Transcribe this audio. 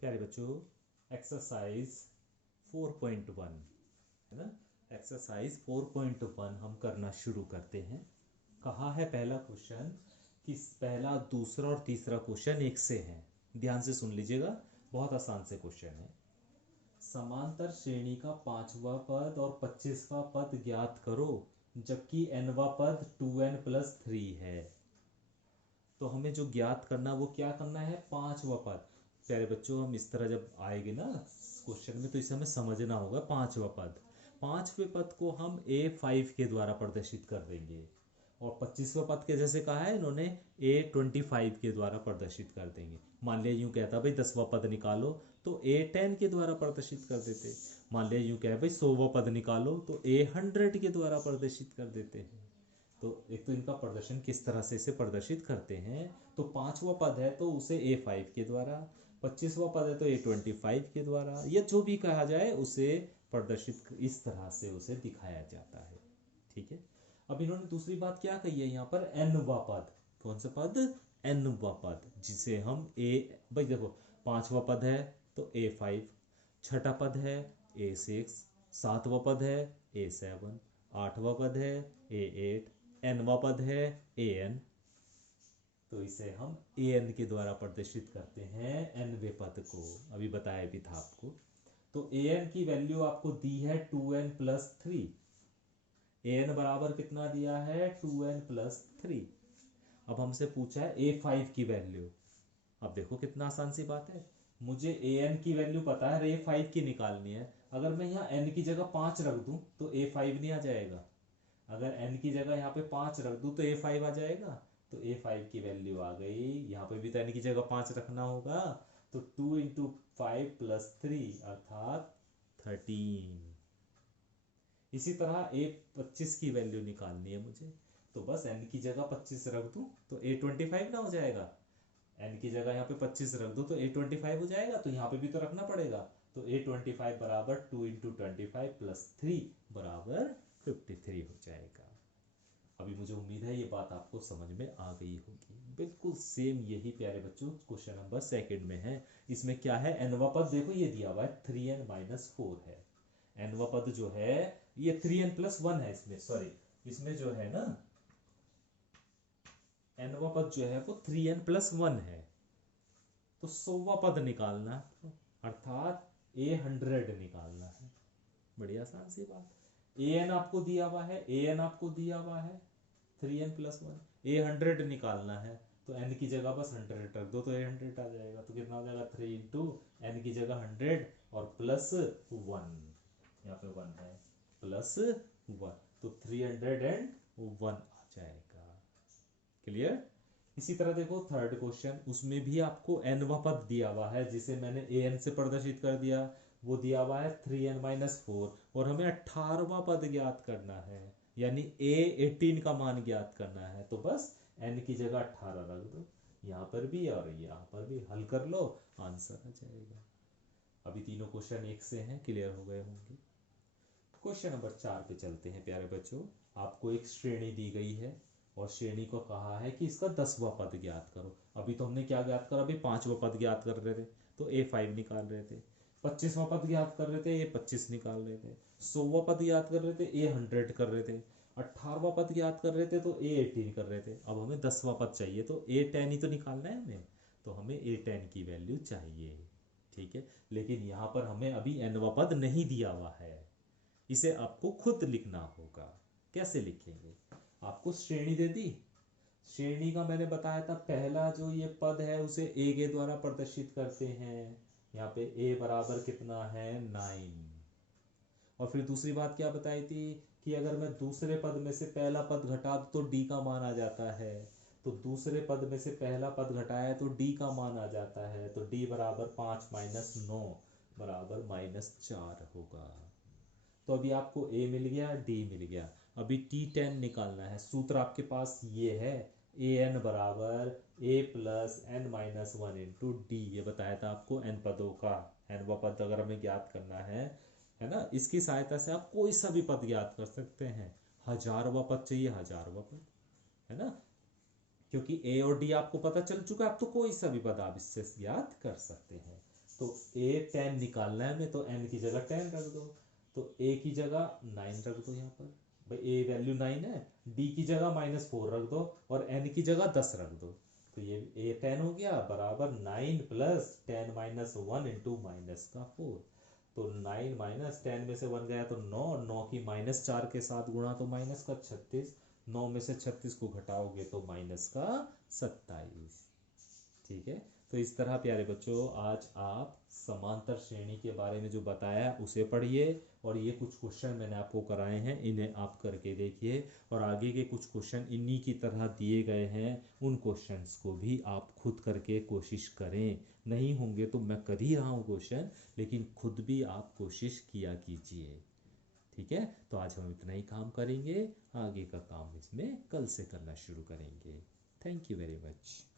प्यारे बच्चों, एक्सरसाइज 4.1 है ना। एक्सरसाइज 4.1 हम करना शुरू करते हैं। कहा है पहला क्वेश्चन कि पहला, दूसरा और तीसरा क्वेश्चन एक से हैं। ध्यान से सुन लीजिएगा, बहुत आसान से क्वेश्चन है। समांतर श्रेणी का 5वां पद और 25वां पद ज्ञात करो, जबकि nवां पद 2n+3 है। तो हमें जो ज्ञात करना वो क्या करना है, 5वां पद। प्यारे बच्चों, हम इस तरह जब आएंगे ना क्वेश्चन में तो इसे हमें समझना होगा। 5वां पद, 5वें पद को हम A5 के द्वारा प्रदर्शित कर देंगे, और 25वां पद के जैसे कहा है इन्होंने A25 के द्वारा प्रदर्शित कर देंगे। मान लिया यूं कहता भाई 10वां पद निकालो, तो A10 के द्वारा प्रदर्शित कर देते। मान लिया यूं कहे भाई 100वां पद निकालो, तो A100 के द्वारा प्रदर्शित कर देते हैं। तो एक तो इनका प्रदर्शन किस तरह से इसे प्रदर्शित करते हैं, तो 5वां पद है तो उसे A5 के द्वारा, 25वां पद है तो A25 के द्वारा, या जो भी कहा जाए उसे प्रदर्शित इस तरह से उसे दिखाया जाता है। ठीक है। अब इन्होंने दूसरी बात क्या कही है यहाँ पर, nवां पद। कौन सा पद, nवां पद, जिसे हम भाई देखो, 5वां पद है तो A5, छठा पद है A6, 7वां पद है A7, 8वां पद है A8, nवां पद है an। तो इसे हम an के द्वारा प्रदर्शित करते हैं nवें पद को। अभी बताया भी था आपको। तो an की वैल्यू आपको दी है 2n+3। an बराबर कितना दिया है, 2n+3। अब हमसे पूछा है A5 की वैल्यू। अब देखो कितना आसान सी बात है, मुझे an की वैल्यू पता है, A5 की निकालनी है। अगर मैं यहाँ n की जगह 5 रख दूं तो A5 नहीं आ जाएगा। अगर n की जगह यहाँ पे 5 रख दूं तो A5 आ जाएगा। तो A5 की वैल्यू आ गई। यहाँ पे भी तो n की जगह 5 रखना होगा, तो 2 × 5 + 3 अर्थात 13। इसी तरह A25 की वैल्यू निकालनी है मुझे, तो बस n की जगह 25 रख दूं तो A25 ना हो जाएगा। n की जगह यहाँ पे 25 रख दो तो A25 हो जाएगा, तो यहाँ पे भी तो रखना पड़ेगा। तो A25 बराबर 2 × 25 + 3 बराबर 53 हो जाएगा। अभी मुझे उम्मीद है ये बात आपको समझ में आ गई होगी। बिल्कुल सेम यही प्यारे बच्चों क्वेश्चन नंबर 2 में है। इसमें क्या है, nवां पद देखो ये दिया हुआ है 3n-4 है। nवां पद जो है ये 3n+1 है। इसमें सॉरी, इसमें जो है ना nवां पद जो है वो 3n+1 है। तो 100वां पद निकालना है, अर्थात A100 निकालना है। बड़ी आसान सी बात। an आपको दिया हुआ है, an आपको दिया हुआ है 3n+1, A100 निकालना है तो n की जगह बस 100 रख दो तो A100 आ जाएगा। तो कितना हो जाएगा, 3 × n की जगह 100 और +1, यहाँ पे 1 है, +1, तो 301 आ जाएगा। क्लियर। इसी तरह देखो थर्ड क्वेश्चन, उसमें भी आपको nवां पद दिया हुआ है जिसे मैंने an से प्रदर्शित कर दिया। वो दिया हुआ है 3n-4, और हमें 18वां पद ज्ञात करना है, यानी A18 का मान ज्ञात करना है। तो बस n की जगह 18 रख दो, यहाँ पर भी और यहाँ पर भी, हल कर लो, आंसर आ जाएगा। अभी तीनों क्वेश्चन एक से हैं, क्लियर हो गए होंगे। क्वेश्चन नंबर 4 पे चलते हैं प्यारे बच्चों। आपको एक श्रेणी दी गई है और श्रेणी को कहा है कि इसका 10वां पद ज्ञात करो। अभी तो हमने क्या ज्ञात करा, अभी 5वां पद ज्ञात कर रहे थे तो A5 निकाल रहे थे, 25वां पद ज्ञात कर रहे थे A25 निकाल रहे थे, 100वां पद ज्ञात कर रहे थे A100 कर रहे थे, 18वां पद ज्ञात कर रहे थे तो A18 कर रहे थे। अब हमें 10वां पद चाहिए तो A10 ही तो निकालना है हमें, तो हमें A10 की वैल्यू चाहिए। ठीक है, लेकिन यहाँ पर हमें अभी nवां पद नहीं दिया हुआ है, इसे आपको खुद लिखना होगा। कैसे लिखेंगे, आपको श्रेणी दे दी, श्रेणी का मैंने बताया था पहला जो ये पद है उसे a के द्वारा प्रदर्शित करते हैं। यहाँ पे a बराबर कितना है, 9। और फिर दूसरी बात क्या बताई थी कि अगर मैं दूसरे पद में से पहला पद घटा दूं तो d का मान आ जाता है। तो दूसरे पद में से पहला पद घटाया तो d का मान आ जाता है, तो d बराबर 5 - 9 बराबर -4 होगा। तो अभी आपको a मिल गया, d मिल गया। अभी T10 निकालना है। सूत्र आपके पास ये है, an बराबर a+n-1 × d। ये बताया था आपको n पदों का, nवां पद अगर हमें ज्ञात करना है ना, इसकी सहायता से आप कोई सा भी पद ज्ञात कर सकते हैं। 1000वां पद चाहिए, 1000वां पद, है ना, क्योंकि a और d आपको पता चल चुका है, अब तो कोई सा भी पद आप इससे ज्ञात कर सकते हैं। तो a 10 निकालना है हमें, तो n की जगह 10 रख दो, तो a की जगह 9 रख दो यहाँ पर, भाई a वैल्यू 9 है, d की जगह -4 रख दो और n की जगह 10 रख दो, तो ये a 10 हो गया बराबर 9 प्लस 10 माइनस 1 इंटू माइनस का 4, तो 9 माइनस 10 में से 1 गया तो 9, 9 की -4 के साथ गुणा तो माइनस का 36, 9 में से 36 को घटाओगे तो माइनस का 27। ठीक है, तो इस तरह प्यारे बच्चों आज आप समांतर श्रेणी के बारे में जो बताया उसे पढ़िए, और ये कुछ क्वेश्चन मैंने आपको कराए हैं इन्हें आप करके देखिए, और आगे के कुछ क्वेश्चन इन्हीं की तरह दिए गए हैं, उन क्वेश्चंस को भी आप खुद करके कोशिश करें, नहीं होंगे तो मैं कर ही रहा हूँ क्वेश्चन, लेकिन खुद भी आप कोशिश किया कीजिए। ठीक है, तो आज हम इतना ही काम करेंगे, आगे का काम इसमें कल से करना शुरू करेंगे। Thank you very much.